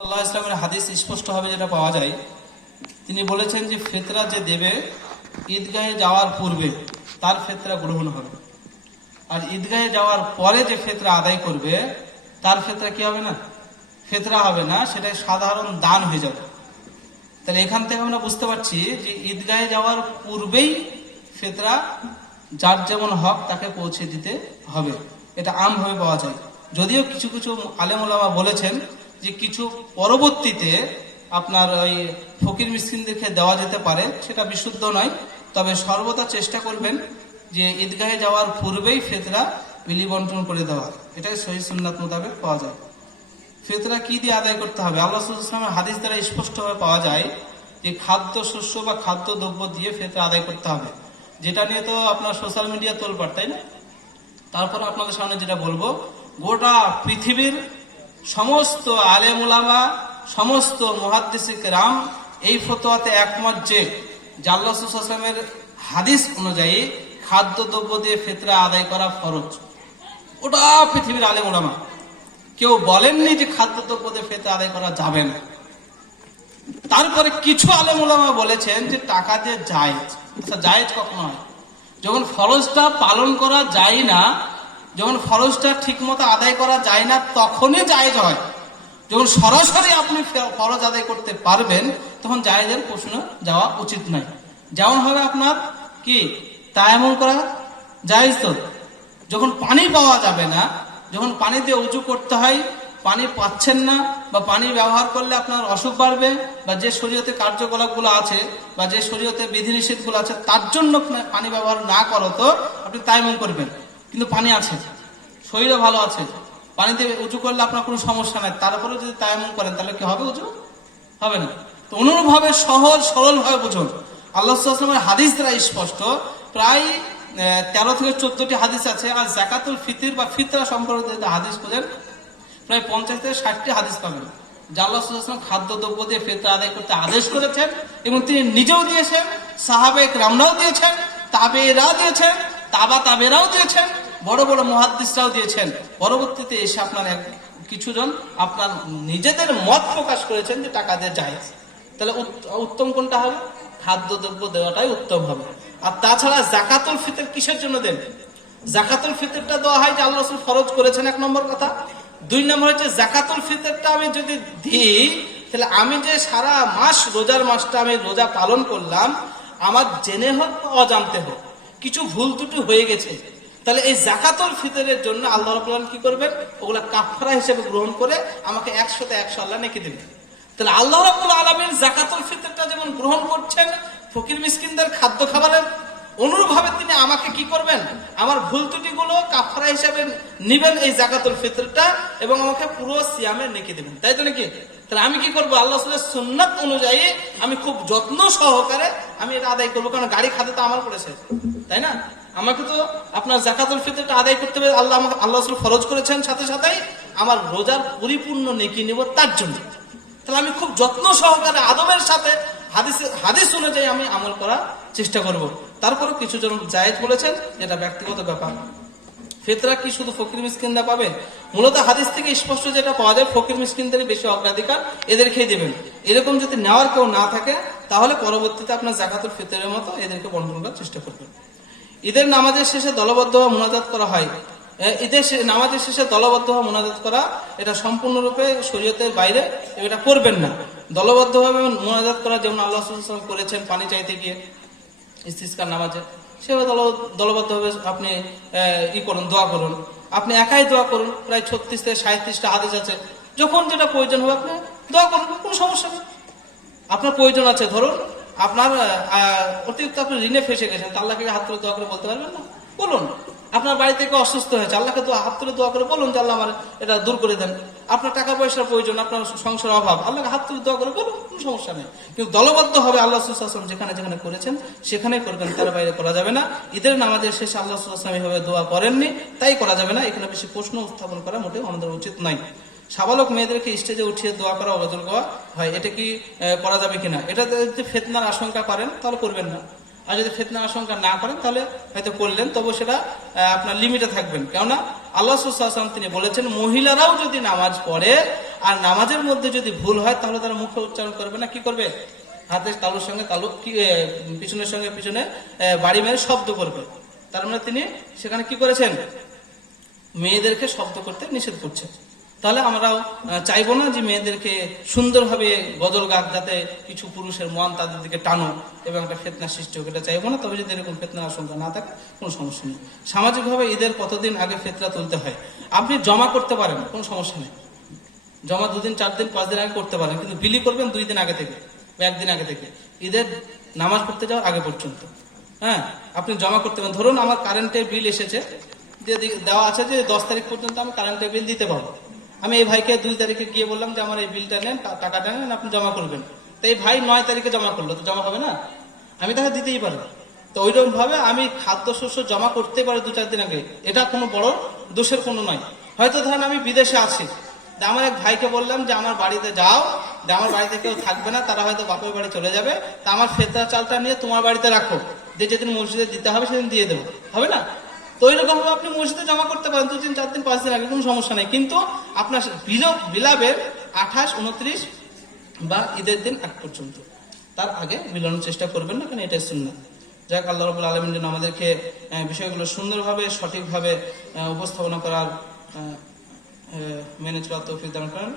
আল্লাহ ইসলামের হাদিস স্পষ্টভাবে যেটা পাওয়া যায়, তিনি বলেছেন যে ফিতরা যে দেবে ঈদগাহে যাওয়ার পূর্বে তার ফিতরা গ্রহণ হবে, আর ঈদগাহে যাওয়ার পরে যে ফিতরা আদায় করবে তার ফিতরা কি হবে না, ফিতরা হবে না, সেটা সাধারণ দান হয়ে যাবে। তাহলে এখান থেকে আমরা বুঝতে পারছি যে ঈদগাহে যাওয়ার পূর্বেই ফিতরা যার যেমন হক তাকে পৌঁছে দিতে হবে, এটা আমভাবে পাওয়া যায়। যদিও কিছু কিছু আলেম ওলামা বলেছেন যে কিছু পরবর্তীতে আপনার ওই ফকির মিসকিনদেরকে দেওয়া যেতে পারে, সেটা বিশুদ্ধ নয়। তবে সর্বদা চেষ্টা করবেন যে ঈদগাহে যাওয়ার পূর্বেই ফিতরা বিলি বন্টন করে দেওয়া, এটাই সহিহ সুন্নাত মোতাবেক পাওয়া যায়। ফিতরা কি দিয়ে আদায় করতে হবে? আল্লাহ সাল্লাল্লাহু আলাইহি ওয়াসাল্লামের হাদিস দ্বারা স্পষ্টভাবে পাওয়া যায় যে খাদ্য শস্য বা খাদ্য দ্রব্য দিয়ে ফিতরা আদায় করতে হবে, যেটা নিয়ে তো আপনার সোশ্যাল মিডিয়া তোলপাড়, তাই না? তারপর আপনাদের সামনে যেটা বলবো, গোটা পৃথিবীর সমস্ত আলেম উলামা, সমস্ত মুহাদ্দিস কিরাম এই ফতোয়াতে একমত যে আল্লাহ সাল্লাল্লাহু আলাইহি ওয়াসাল্লামের হাদিস অনুযায়ী খাদ্য দ্রব্য দিয়ে ফিতরা আদায় করা ফরজ। গোটা পৃথিবীর আলেম উলামা কেউ বলেননি যে খাদ্য দ্রব্য দিয়ে ফিতরা আদায় করা যাবে না। তারপরে কিছু আলেম উলামা বলেছেন যে টাকা দিয়ে জায়েজ। আচ্ছা, জায়েজ কখনো হয় যখন ফরজটা পালন করা যায় না, যখন ফরজটা ঠিক মতো আদায় করা যায় না তখনই জায়েজ হয়। যখন সরাসরি আপনি ফরজ আদায় করতে পারবেন তখন জায়েজের প্রশ্ন যাওয়া উচিত নয়। যেমন হবে আপনার কি তায়াম্মুম করা জায়েজ, তো যখন পানি পাওয়া যাবে না, যখন পানি দিয়ে উযু করতে হয়, পানি পাচ্ছেন না বা পানি ব্যবহার করলে আপনার অসুখ বাড়বে, বা যে শরীয়তে কার্যকলাপগুলো আছে বা যে শরীয়তে বিধিনিষেধগুলো আছে তার জন্য পানি ব্যবহার না করো তো আপনি তায়াম্মুম করবেন, কিন্তু পানি আছে, শরীরও ভালো আছে, পানিতে উঁচু করলে আপনার কোনো সমস্যা নাই, তারপরে যদি তায়াম্মুম করেন তাহলে কি হবে? উঁচু হবে না। তো অনুরূপভাবে সহজ সরল ভাবে বুঝুন, আল্লাহ সাল্লাল্লাহু আলাইহি ওয়াসাল্লামের হাদিস দ্বারা স্পষ্ট, প্রায় 13 থেকে 14টি হাদিস আছে। আর যাকাতুল ফিতর বা ফিতরা সম্পর্কিত হাদিস খুঁজেন প্রায় 50 থেকে 60টি হাদিস পাবেন। যে আল্লাহ সাল্লাল্লাহু আলাইহি ওয়াসাল্লাম খাদ্য দ্রব্য দিয়ে ফিতরা আদায় করতে আদেশ করেছেন এবং তিনি নিজেও দিয়েছেন, সাহাবায়ে কেরামরাও দিয়েছেন, তাবেঈরা দিয়েছেন, তাবেরাও দিয়েছেন, বড় বড় মুহাদ্দিসরাও দিয়েছেন। পরবর্তীতে এসে আপনার কিছুজন আপনার নিজেদের মত প্রকাশ করেছেন যে টাকা দিয়ে জায়েজ। তাহলে উত্তম কোনটা হবে? খাদ্যদ্রব্য দেওয়াটাই উত্তম হবে। আর তাছাড়া যাকাতুল ফিতর কিসের জন্য দেন? যাকাতুল ফিতরটা দেওয়া হয় যে আল্লাহ রাসূল ফরজ করেছেন, এক নম্বর কথা। 2 নম্বর হচ্ছে যাকাতুল ফিতরটা আমি যদি দিই তাহলে আমি যে সারা মাস রোজার মাসটা আমি রোজা পালন করলাম, আমার জেনে হোক বা অজান্তে হোক কিছু ভুল ত্রুটি হয়ে গেছে, তাহলে এই যাকাতুল ফিতরের জন্য আল্লাহ রাব্বুল আলামিন কি করবেন? ওগুলা কাফারা হিসেবে গ্রহণ করে আমাকে 100তে 100 আল্লাহ নেকি দিবেন। তাহলে আল্লাহ রাব্বুল আলামিন যাকাতুল ফিতরটা যেমন গ্রহণ করছেন ফকির মিসকিনদের খাদ্য খাবারের, অনুরূপভাবে তিনি আমাকে কি করবেন? আমার ভুল ত্রুটিগুলো কাফারা হিসেবে নিবেন এই যাকাতুল ফিতরটা, এবং আমাকে পুরো সিয়ামের নেকি দিবেন, তাই তো নাকি? তাহলে আমি কি করবো? আল্লাহ রাসূলের সুন্নাত অনুযায়ী আমি খুব যত্ন সহকারে আমি এটা আদায় করবো, কারণ গাড়ি খাতে তো আমার করেছে, তাই না? আমাকে তো আপনার যাকাতুল ফিতরটা আদায় করতে হবে, আল্লাহ রাসূল ফরজ করেছেন, সাথে সাথেই আমার রোজার পরিপূর্ণ নেকি নিব তার জন্য। তাহলে আমি খুব যত্ন সহকারে আদবের সাথে হাদিস অনুযায়ী আমি আমল করার চেষ্টা করব। তারপরে কিছু জন জায়েজ বলেছেন, এটা ব্যক্তিগত ব্যাপার। ফিতরা কি শুধু ফকির মিসকিনরা পাবে? মূলত হাদিস থেকে স্পষ্ট যেটা পাওয়া যায়, ফকির মিসকিনদের বেশি অগ্রাধিকার, এদেরকেই দেবেন। এরকম যদি নেওয়ার কেউ না থাকে তাহলে পরবর্তীতে আপনার যাকাতুল ফিতরের মতো এদেরকে বন্টন করার চেষ্টা করবেন। ঈদের নামাজের শেষে দলবদ্ধভাবে মুনাজাত করা হয়। ঈদের নামাজের শেষে দলবদ্ধভাবে মুনাজাত করা এটা সম্পূর্ণরূপে শরীয়তের বাইরে, এটা করবেন না। দলবদ্ধভাবে মুনাজাত করা যেমন আল্লাহ সাল্লাল্লাহু আলাইহি ওয়াসাল্লাম করেছেন পানি চাইতে গিয়ে ইস্তিসকার নামাজে, সেভাবে দলবদ্ধভাবে আপনি করুন, দোয়া করুন। আপনি একাই দোয়া করুন, প্রায় 36 থেকে 37টা হাদিস আছে। যখন যেটা প্রয়োজন হবে আপনি দোয়া করুন, কোনো সমস্যা নেই। আপনার প্রয়োজন আছে, ধরুন আপনার অতিরিক্ত আপনি ঋণে ফেসে গেছেন, আল্লাহকে হাত তুলে দোয়া করে বলতে পারবেন না? বলুন। আপনার বাড়ি থেকে অসুস্থ হয়েছে, আল্লাহকে তো হাত তুলে দোয়া করে বলুন যে আল্লাহ আমার এটা দূর করে দেন। আপনার টাকা পয়সার প্রয়োজন, আপনার সংসার অভাব, আল্লাহকে হাত তুলে দোয়া করে বলুন, কোনো সমস্যা নেই। কিন্তু দলবদ্ধ হবে আল্লাহ রাসূল সাল্লাল্লাহু আলাইহি ওয়াসাল্লাম যেখানে যেখানে করেছেন সেখানেই করবেন, তার বাইরে করা যাবে না। ঈদের নামাজের শেষে আল্লাহ রাসূল সাল্লাল্লাহু আলাইহি ওয়াসাল্লাম এভাবে দোয়া করেননি, তাই করা যাবে না। এখানে বেশি প্রশ্ন উত্থাপন করা মোটেও আমাদের উচিত নয়। সাবালক মেয়েদেরকে স্টেজে উঠিয়ে দোয়া করা অবজল করা হয়, এটা কি করা যাবে কিনা? এটা যদি ফিতনার আশঙ্কা করেন তাহলে করবেন না, আর যদি ফিতনার আশঙ্কা না করেন তাহলে হয়তো করলেন, তবু সেটা আপনার লিমিটে থাকবেন। কেননা আল্লাহ সাল্লাল্লাহু আলাইহি ওয়াসাল্লাম তিনি বলেছেন, মহিলারাও যদি নামাজ পড়ে আর নামাজের মধ্যে যদি ভুল হয় তাহলে তারা মুখে উচ্চারণ করবে না, কি করবে, হাতের তালুর সঙ্গে তালু কি পিছনের সঙ্গে পিছনে বাড়ি মেরে শব্দ করবে। তার মানে তিনি সেখানে কি করেছেন, মেয়েদেরকে শব্দ করতে নিষেধ করছেন। তাহলে আমরাও চাইবো না যে মেয়েদেরকে সুন্দরভাবে গজল গাক, যাতে কিছু পুরুষের মন তাদের দিকে টানো এবং একটা ফিতনা সৃষ্টি হোক, এটা চাইবো না। তবে যদি এরকম ফিতনার আশঙ্কা না থাকে কোনো সমস্যা নেই। সামাজিকভাবে ঈদের কতদিন আগে ফিতরা তুলতে হয়, আপনি জমা করতে পারেন, কোনো সমস্যা নেই। জমা 2 দিন 4 দিন 5 দিন আগে করতে পারেন, কিন্তু বিলি করবেন 2 দিন আগে থেকে বা 1 দিন আগে থেকে, ঈদের নামাজ পড়তে যাওয়ার আগে পর্যন্ত। হ্যাঁ, আপনি জমা করতে পারেন। ধরুন আমার কারেন্টের বিল এসেছে, যে দেওয়া আছে যে 10 তারিখ পর্যন্ত আমি কারেন্টের বিল দিতে পারবো। আমি এই ভাইকে 2 তারিখে গিয়ে বললাম যে আমার এই বিলটা নেন, টাকাটা নেন, আপনি জমা করবেন। তো এই ভাই 9 তারিখে জমা করলো, তো জমা হবে না, আমি তাকে দিতেই পারবো। তো ওইরকম ভাবে আমি খাদ্যশস্য জমা করতে পারি 2-4 দিন আগে, এটা কোনো বড় দোষের কোনো নয়। হয়তো ধরেন আমি বিদেশে আছি, আমার এক ভাইকে বললাম যে আমার বাড়িতে যাও, যে আমার বাড়িতে কেউ থাকবে না, তারা হয়তো বাপের বাড়ি চলে যাবে, তা আমার ফেতরা চালটা নিয়ে তোমার বাড়িতে রাখো, যে যেদিন মসজিদে দিতে হবে সেদিন দিয়ে দেবো, হবে না? তো ওইরকম ভাবে আপনি মসজিদে জমা করতে পারেন 2 দিন 4 দিন 5 দিন আগে, কোনো সমস্যা নেই। কিন্তু আপনার বিলাপের 28, 29 বা ঈদের দিন আগ পর্যন্ত, তার আগে মিলানোর চেষ্টা করবেন না, কারণ এটাই সুন্নাত। যাক, আল্লাহ রাব্বুল আলামিন যেন আমাদেরকে বিষয়গুলো সুন্দরভাবে সঠিকভাবে উপস্থাপনা করার মেনে চলার তৌফিক দান করেন।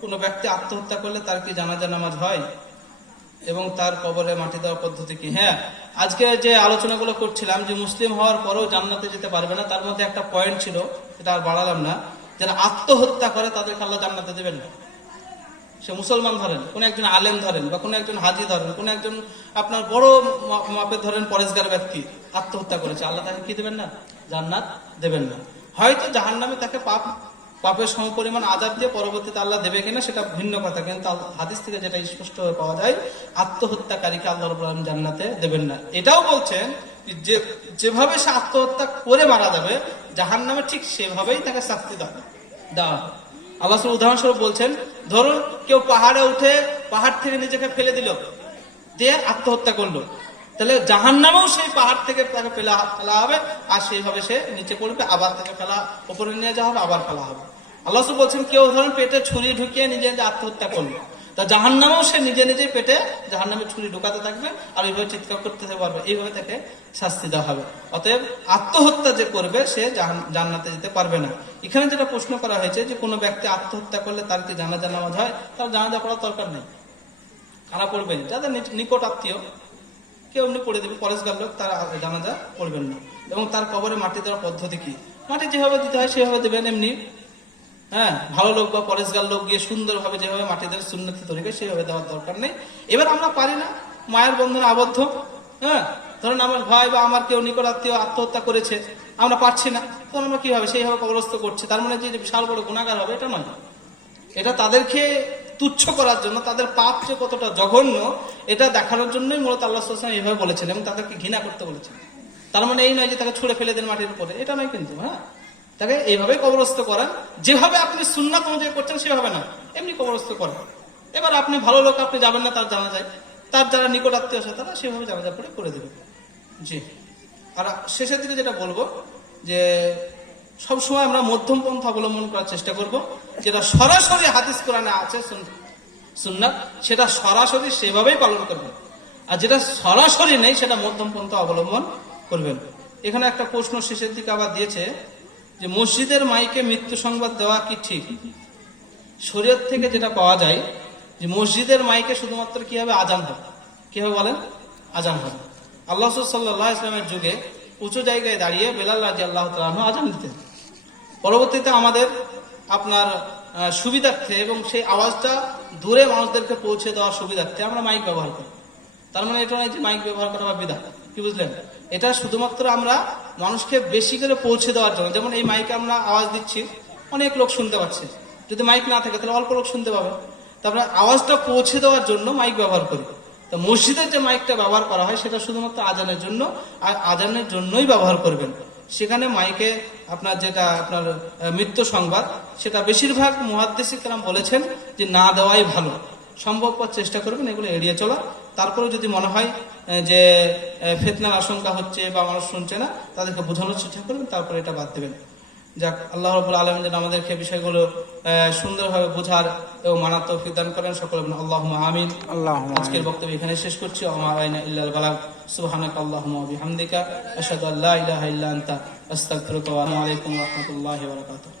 কোনো ব্যক্তি আত্মহত্যা করলে তার কি জানাজা নামাজ হয় এবং তার কবরে মাটি দেওয়ার পদ্ধতি কি? হ্যাঁ, আজকে যে আলোচনাগুলো করছিলাম যে মুসলিম হওয়ার পরেও জান্নাতে যেতে পারবে না, তার মধ্যে একটা পয়েন্ট ছিল, সেটা আর বাড়ালাম না। যারা আত্মহত্যা করে তাদেরকে আল্লাহ জান্নাতে দেবেন না। সে মুসলমান ধরেন, কোন একজন আলেম ধরেন, বা কোন একজন হাজি ধরেন, কোন একজন আপনার বড় মাপের ধরেন পরেশগার ব্যক্তি আত্মহত্যা করেছে, আল্লাহ তাকে কি দেবেন না? জান্নাত দেবেন না। হয়তো জাহান্নামে তাকে পাপের সমপরিমাণ আযাব দিয়ে পরবর্তীতে আল্লাহ দেবে কিনা সেটা ভিন্ন কথা, কিন্তু হাদিস থেকে যেটা স্পষ্ট হয়ে পাওয়া যায়, আত্মহত্যাকারীকে আল্লাহ রাব্বুল আলামিন জান্নাতে দেবেন না। এটাও বলছেন যে যেভাবে সে আত্মহত্যা করে মারা যাবে জাহান্নামে, ঠিক সেভাবেই তাকে শাস্তি দেওয়া। আল্লাহ উদাহরণস্বরূপ বলছেন, ধরুন কেউ পাহাড়ে উঠে পাহাড় থেকে নিজেকে ফেলে দিল, দিয়ে আত্মহত্যা করলো, তাহলে জাহান্নামেও সেই পাহাড় থেকে তাকে ফেলা হবে, আর সেইভাবে সে নিচে পড়বে, আবার তাকে উপরে নিয়ে যাওয়া হবে, আবার ফেলা হবে। আল্লাহ বলছেন কেউ ধরুন পেটে ছুরি ঢুকিয়ে নিজে আত্মহত্যা করলো, তা জাহান্নামেও সে নিজে নিজে পেটে জাহান্নামে ছুরি ঢুকাতে থাকবে, আর এইভাবে চিৎকার করতে পারবে, এইভাবে তাকে শাস্তি দেওয়া হবে। অতএব আত্মহত্যা যে করবে সে জান্নাতে যেতে পারবে না। এখানে যেটা প্রশ্ন করা হয়েছে যে কোনো ব্যক্তি আত্মহত্যা করলে তার কি জানাজা নামাজ হয়, তার জানাজা পড়ার দরকার নেই। কারা পড়বেন? যাদের নিকট আত্মীয়, কেউ এমনি পড়ে দেবে, পরেশগার লোক, তারা জানাজা পড়বেন না। এবং তার কবরে মাটি দেওয়ার পদ্ধতি কি? মাটি যেভাবে দিতে হয় সেভাবে দেবেন, এমনি। হ্যাঁ, ভালো লোক বা পরেশগার লোক গিয়ে সুন্দরভাবে যেভাবে মাটি দেওয়ার সুন্নতি তরিকা সেভাবে দেওয়ার দরকার নেই। এবার আমরা পারি না, মায়ের বন্ধনে আবদ্ধ, হ্যাঁ, ধরেন আমার ভাই বা আমার কেউ নিকট আত্মীয় আত্মহত্যা করেছে, আমরা পারছি না, তখন আমরা কি হবে, সেইভাবে কবরস্থ করছে, তার মানে যে বিশাল বড় গুনাহগার হবে এটা নয়। এটা তাদেরকে তুচ্ছ করার জন্য, তাদের পাপ যে কতটা জঘন্য এটা দেখানোর জন্যই মূলত আল্লাহ সাল্লাল্লাহু আলাইহি ওয়াসাল্লাম এইভাবে বলেছেন এবং তাদেরকে ঘৃণা করতে বলেছেন। তার মানে এই নয় যে তাকে ছুঁড়ে ফেলে দেন মাটির উপরে, এটা নয় কিন্তু। হ্যাঁ, তাকে এইভাবে কবরস্থ করান, যেভাবে আপনি সুন্নাত অনুযায়ী করছেন সেভাবে না, এমনি কবরস্থ করেন। এবার আপনি ভালো লোক, আপনি যাবেন না তার জানাজায়, তার যারা নিকট আত্মীয় আছে তারা সেভাবে জানাজা করে দেবেন। জি, আর শেষের দিকে যেটা বলবো যে সবসময় আমরা মধ্যম পন্থা অবলম্বন করার চেষ্টা করব, যেটা সরাসরি হাদিস কোরআনে আছে সুন্নাত, সেটা সরাসরি সেভাবেই পালন করবেন, আর যেটা সরাসরি নেই সেটা মধ্যম পন্থা অবলম্বন করবেন। এখানে একটা প্রশ্ন শেষের দিকে আবার দিয়েছে যে মসজিদের মাইকে মৃত্যু সংবাদ দেওয়া কি ঠিক? শরীয়ত থেকে যেটা পাওয়া যায় যে মসজিদের মাইকে শুধুমাত্র কি হবে, আজান হবে। কি হবে বলেন? আজান হবে। আল্লাহ সাল্লাল্লাহু আলাইহি ওয়াসাল্লামের যুগে উঁচু জায়গায় দাঁড়িয়ে বেলাল রাদিয়াল্লাহু তাআলা আনহু আজান দিতেন। পরবর্তীতে আমাদের আপনার সুবিধার্থে এবং সেই আওয়াজটা দূরে মানুষদেরকে পৌঁছে দেওয়ার সুবিধার্থে আমরা মাইক ব্যবহার করি। তার মানে এটা নয় যে মাইক ব্যবহার করা বা বিদআত, কি বুঝলেন? এটা শুধুমাত্র আমরা মানুষকে বেশি করে পৌঁছে দেওয়ার জন্য। যেমন এই মাইকে আমরা আওয়াজ দিচ্ছি, অনেক লোক শুনতে পাচ্ছে, যদি মাইক না থাকে তাহলে অল্প লোক শুনতে পাবে। তারপরে আওয়াজটা পৌঁছে দেওয়ার জন্য মাইক ব্যবহার করি। তো মসজিদের যে মাইকটা ব্যবহার করা হয় সেটা শুধুমাত্র আজানের জন্য, আর আজানের জন্যই ব্যবহার করবেন। সেখানে মাইকে আপনার যেটা আপনার মৃত্যু সংবাদ, সেটা বেশিরভাগ মুহাদ্দিস কেরাম বলেছেন যে না দেওয়াই ভালো। সম্ভবপর চেষ্টা করবেন এগুলো এড়িয়ে চলা। তারপরে যদি মনে হয় যে ফিতনার আশঙ্কা হচ্ছে বা মানুষ শুনছে না, তাদেরকে বোঝানোর চেষ্টা করবেন, তারপরে এটা বাদ দেবেন। যাক, আল্লাহ রাব্বুল আলামিন যেন আমাদেরকে বিষয়গুলো সুন্দরভাবে বোঝার এবং মানার তৌফিক দান করেন। সকলে বলুন আল্লাহুম্মা আমিন। আজকের বক্তব্য এখানে শেষ করছি। আমা আলাইনা ইল্লাল বালাগ। সুবহানাকা আল্লাহুম্মা ওয়া বিহামদিকা আশহাদু আল্লা ইলাহা ইল্লা আনতা আস্তাগফিরুকা ওয়া আতুবু ইলাইকুম ওয়া রাহমাতুল্লাহি ওয়া বারাকাতুহু।